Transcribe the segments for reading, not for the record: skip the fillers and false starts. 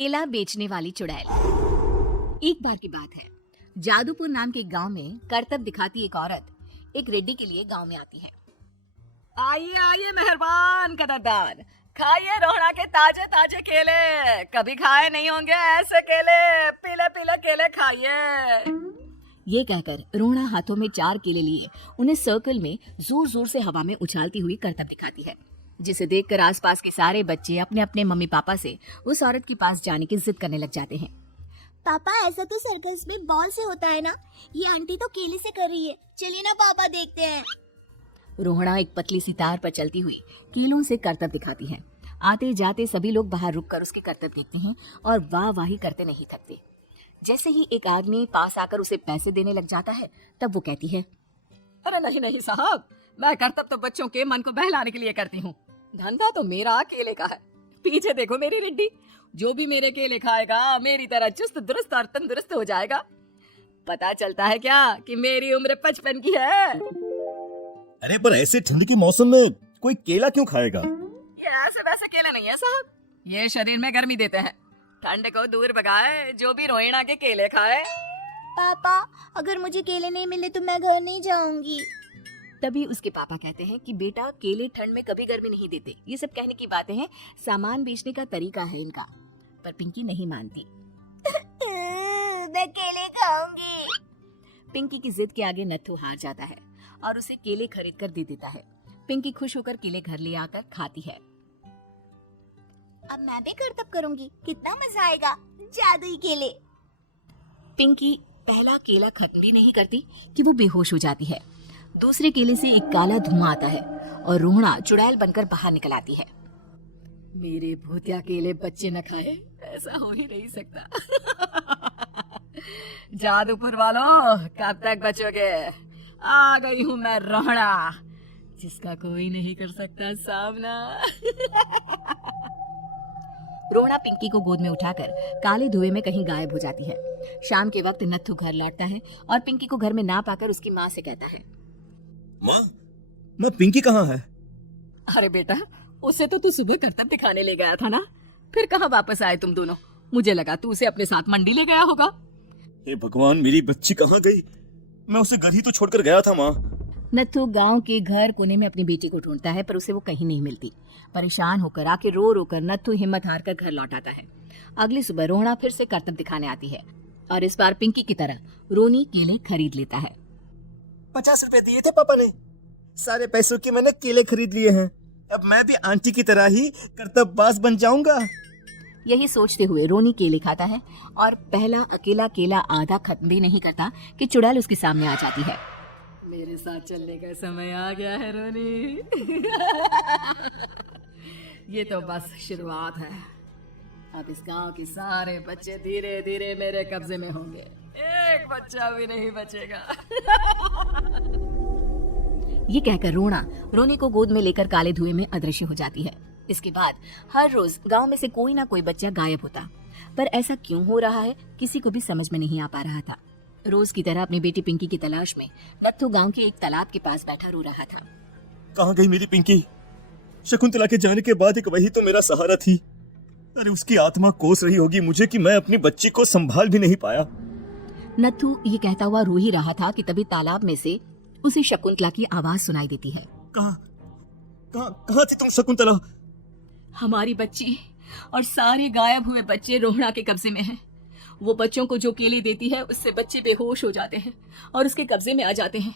केला बेचने वाली चुड़ैल। एक बार की बात है, जादूपुर नाम के गांव में करतब दिखाती एक औरत एक रेड्डी के लिए गांव में आती है। आइए आइए मेहरबान कदरदान, खाइए रोहड़ा के ताजे ताजे केले। कभी खाए नहीं होंगे ऐसे केले, पीले पीले केले खाइए। ये कहकर रोहड़ा हाथों में 4 केले लिए उन्हें सर्कल में जोर जोर से हवा में उछालती हुई करतब दिखाती है, जिसे देखकर आसपास के सारे बच्चे अपने अपने मम्मी पापा से उस औरत के पास जाने की जिद करने लग जाते हैं। पापा ऐसा तो सर्कस में बॉल से होता है ना, ये आंटी तो केले से कर रही है, चलिए ना पापा देखते हैं। रोहड़ा एक पतली सी तार पर चलती हुई कीलों से करतब दिखाती है। आते जाते सभी लोग बाहर रुककर उसके करतब देखते हैं और वाह वाही करते नहीं थकते। जैसे ही एक आदमी पास आकर उसे पैसे देने लग जाता है, तब वो कहती है, अरे नहीं नहीं साहब, मैं करतब तो बच्चों के मन को बहलाने के लिए करती हूँ, धंधा तो मेरा केले का है। पीछे देखो मेरी रेड्डी, जो भी मेरे केले खाएगा मेरी तरह चुस्त दुरुस्त और तंदुरुस्त हो जाएगा। पता चलता है क्या कि मेरी उम्र 55 की है। अरे पर ऐसे ठंड के मौसम में कोई केला क्यों खाएगा? ये ऐसे वैसे केले नहीं है साहब, ये शरीर में गर्मी देते हैं, ठंड को दूर भगाए। जो भी रोहिणा के केले खाए। पापा अगर मुझे केले नहीं मिले तो मैं घर नहीं जाऊंगी। तभी उसके पापा कहते हैं कि बेटा, केले ठंड में कभी गर्मी नहीं देते। ये सब कहने की बातें हैं, सामान बेचने का तरीका है इनका। पर पिंकी नहीं मानती। मैं केले खाऊंगी। पिंकी की जिद के आगे नत्थू हार जाता है और उसे केले खरीद कर दे देता है। पिंकी खुश होकर केले घर ले आकर खाती है। अब मैं भी करतब करूंगी, कितना मजा आएगा, जादुई केले। पिंकी पहला केला खत्म भी नहीं करती कि वो बेहोश हो जाती है। दूसरे केले से एक काला धुआं आता है और रोहड़ा चुड़ैल बनकर बाहर निकल आती है। मेरे भूतिया केले बच्चे न खाए, ऐसा हो ही नहीं सकता। जादूपुर वालों, कब तक बचोगे? आ गई हूँ मैं रोहड़ा, जिसका कोई नहीं कर सकता सामना। रोहड़ा पिंकी को गोद में उठाकर काले धुएं में कहीं गायब हो जाती है। शाम के वक्त नत्थू घर लौटता है और पिंकी को घर में ना पाकर उसकी माँ से कहता है, माँ पिंकी कहाँ है? अरे बेटा, उसे तो तू सुबह करतब दिखाने ले गया था ना, फिर कहाँ वापस आए तुम दोनों? मुझे लगा तू उसे अपने साथ मंडी ले गया होगा। हे भगवान, मेरी बच्ची कहाँ गई? मैं उसे घर ही तो छोड़कर गया था माँ। नत्थू गांव के घर कोने में अपनी बेटी को ढूंढता है, पर उसे वो कहीं नहीं मिलती। परेशान होकर आके रो रो कर नत्थू हिम्मत हार कर घर लौट आता है। अगली सुबह रोहड़ा फिर से करतब दिखाने आती है और इस बार पिंकी की तरह रोनी केले खरीद लेता है। 50 रुपए दिए थे पापा ने, सारे पैसों के मैंने केले खरीद लिए हैं। अब मैं भी आंटी की तरह ही करतबबाज बन जाऊंगा। यही सोचते हुए रोनी केले खाता है और पहला अकेला केला आधा खत्म भी नहीं करता कि चुड़ैल उसके सामने आ जाती है। मेरे साथ चलने का समय आ गया है रोनी। ये तो बस शुरुआत है। अब इस गांव के सारे बच्चे धीरे धीरे मेरे कब्जे में होंगे, एक बच्चा भी नहीं बचेगा। ये कहकर रोना रोनी को गोद में लेकर काले धुएं में अदृश्य हो जाती है। इसके बाद हर रोज गांव में से कोई ना कोई बच्चा गायब होता, पर ऐसा क्यों हो रहा है किसी को भी समझ में नहीं आ पा रहा था। रोज की तरह अपनी बेटी पिंकी की तलाश में नत्थू गांव के एक तालाब के पास बैठा रो रहा था। कहाँ गई मेरी पिंकी? शकुंतला के जाने के बाद एक वही तो मेरा सहारा थी। अरे उसकी आत्मा कोस रही होगी मुझे कि मैं अपनी बच्ची को संभाल भी नहीं पाया। नत्थू ये कहता हुआ रो ही रहा था कि तभी तालाब में से उसे शकुंतला की आवाज सुनाई देती है। कहाँ थी तुम शकुंतला? हमारी बच्ची और सारे गायब हुए बच्चे रोहड़ा के कब्जे में हैं। वो बच्चों को जो केले देती है उससे बच्चे बेहोश हो जाते हैं और उसके कब्जे में आ जाते हैं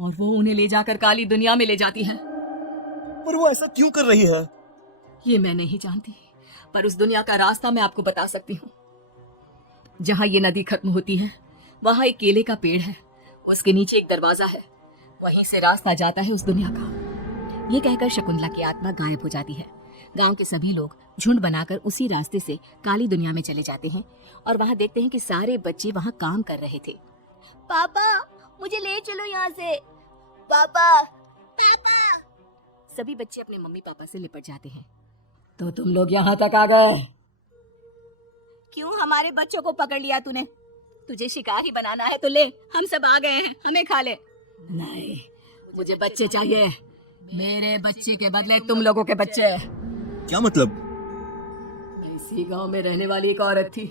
और वो उन्हें ले जाकर काली दुनिया में ले जाती है। पर वो ऐसा क्यों कर रही है? ये मैं नहीं जानती, पर उस दुनिया का रास्ता मैं आपको बता सकती हूँ। जहाँ ये नदी खत्म होती है वहाँ एक केले का पेड़ है, उसके नीचे एक दरवाजा है, वहीं से रास्ता जाता है उस दुनिया का। ये कहकर शकुंतला की आत्मा गायब हो जाती है। गांव के सभी लोग झुंड बनाकर उसी रास्ते से काली दुनिया में चले जाते हैं और वहाँ देखते हैं कि सारे बच्चे वहाँ काम कर रहे थे। पापा मुझे ले चलो यहाँ से, पापा पापा। सभी बच्चे अपने मम्मी पापा से लिपट जाते हैं। तो तुम लोग यहाँ तक आ गए? क्यों हमारे बच्चों को पकड़ लिया तूने? तुझे शिकार ही बनाना है तो ले, हम सब आ गए हैं, हमें खा ले। नहीं, मुझे बच्चे चाहिए, मेरे बच्चे के बदले तुम लोगों के बच्चे। क्या मतलब? ऐसी इसी गांव में रहने वाली एक औरत थी।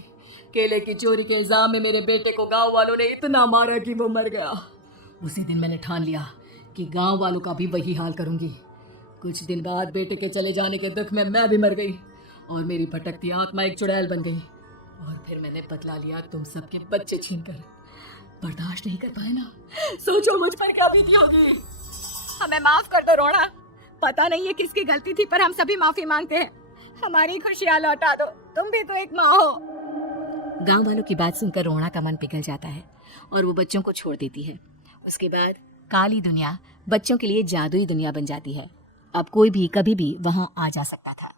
केले की चोरी के इल्जाम में मेरे बेटे को गांव वालों ने इतना मारा कि वो मर गया। उसी दिन मैंने ठान लिया कि गांव वालों का भी वही हाल करूंगी। कुछ दिन बाद बेटे के चले जाने के दुख में मैं भी मर गई और मेरी भटकती आत्मा एक चुड़ैल बन गई। और फिर मैंने बदला लिया तुम सबके बच्चे छीनकर। बर्दाश्त नहीं कर पाए ना, सोचो मुझ पर क्या बीती होगी। हमें माफ कर दो रोना। पता नहीं है किसकी गलती थी, पर हम सभी माफी मांगते हैं। हमारी खुशियां लौटा दो, तुम भी तो एक माँ हो। गांव वालों की बात सुनकर रोना का मन पिघल जाता है और वो बच्चों को छोड़ देती है। उसके बाद काली दुनिया बच्चों के लिए जादुई दुनिया बन जाती है। अब कोई भी कभी भी वहां आ जा सकता था।